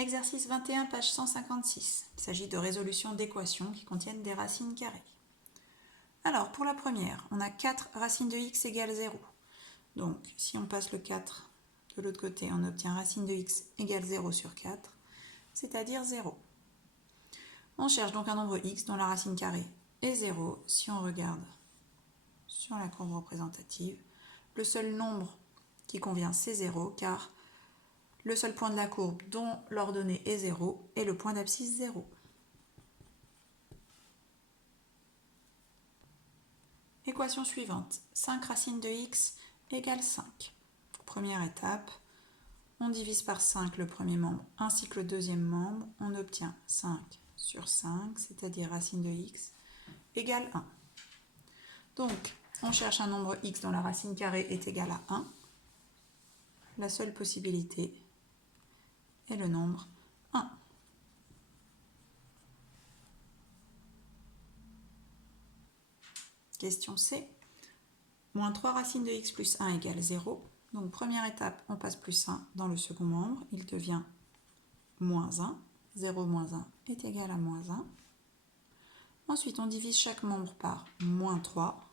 Exercice 21, page 156. Il s'agit de résolution d'équations qui contiennent des racines carrées. Alors, pour la première, on a 4 racines de x égale 0. Donc, si on passe le 4 de l'autre côté, on obtient racine de x égale 0 sur 4, c'est-à-dire 0. On cherche donc un nombre x dont la racine carrée est 0. Si on regarde sur la courbe représentative, le seul nombre qui convient, c'est 0, car le seul point de la courbe dont l'ordonnée est 0 est le point d'abscisse 0. Équation suivante, 5 racines de x égale 5. Première étape, on divise par 5 le premier membre ainsi que le deuxième membre, on obtient 5 sur 5, c'est-à-dire racine de x égale 1. Donc, on cherche un nombre x dont la racine carrée est égale à 1. La seule possibilité est le nombre 1. Question C. Moins 3 racines de x plus 1 égale 0. Donc première étape, on passe plus 1 dans le second membre. Il devient moins 1. 0 moins 1 est égal à moins 1. Ensuite, on divise chaque membre par moins 3.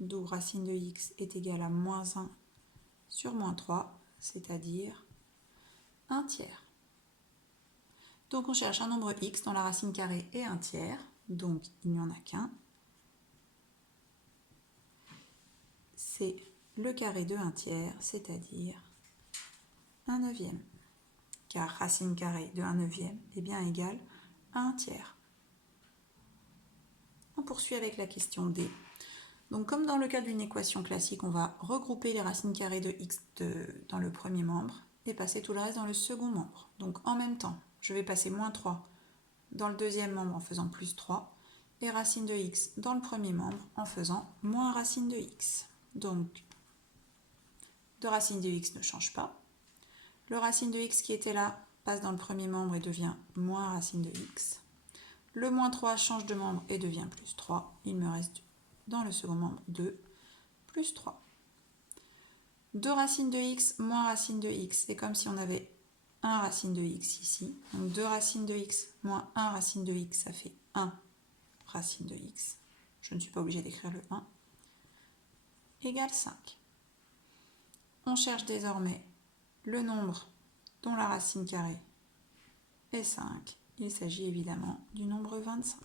D'où racine de x est égale à moins 1 sur moins 3, c'est-à-dire 1 tiers. Donc on cherche un nombre x dont la racine carrée est 1 tiers. Donc il n'y en a qu'un. C'est le carré de 1 tiers, c'est-à-dire 1 neuvième. Car racine carrée de 1 neuvième est bien égale à 1 tiers. On poursuit avec la question D. Donc comme dans le cas d'une équation classique, on va regrouper les racines carrées de x dans le premier membre et passer tout le reste dans le second membre. Donc en même temps, je vais passer moins 3 dans le deuxième membre en faisant plus 3 et racine de x dans le premier membre en faisant moins racine de x. Donc, de racine de x ne change pas. Le racine de x qui était là passe dans le premier membre et devient moins racine de x. Le moins 3 change de membre et devient plus 3. Il me reste dans le second membre 2 plus 3. 2 racines de x moins racine de x. C'est comme si on avait 1 racine de x ici. Donc 2 racines de x moins 1 racine de x, ça fait 1 racine de x. Je ne suis pas obligée d'écrire le 1. Égale 5. On cherche désormais le nombre dont la racine carrée est 5. Il s'agit évidemment du nombre 25.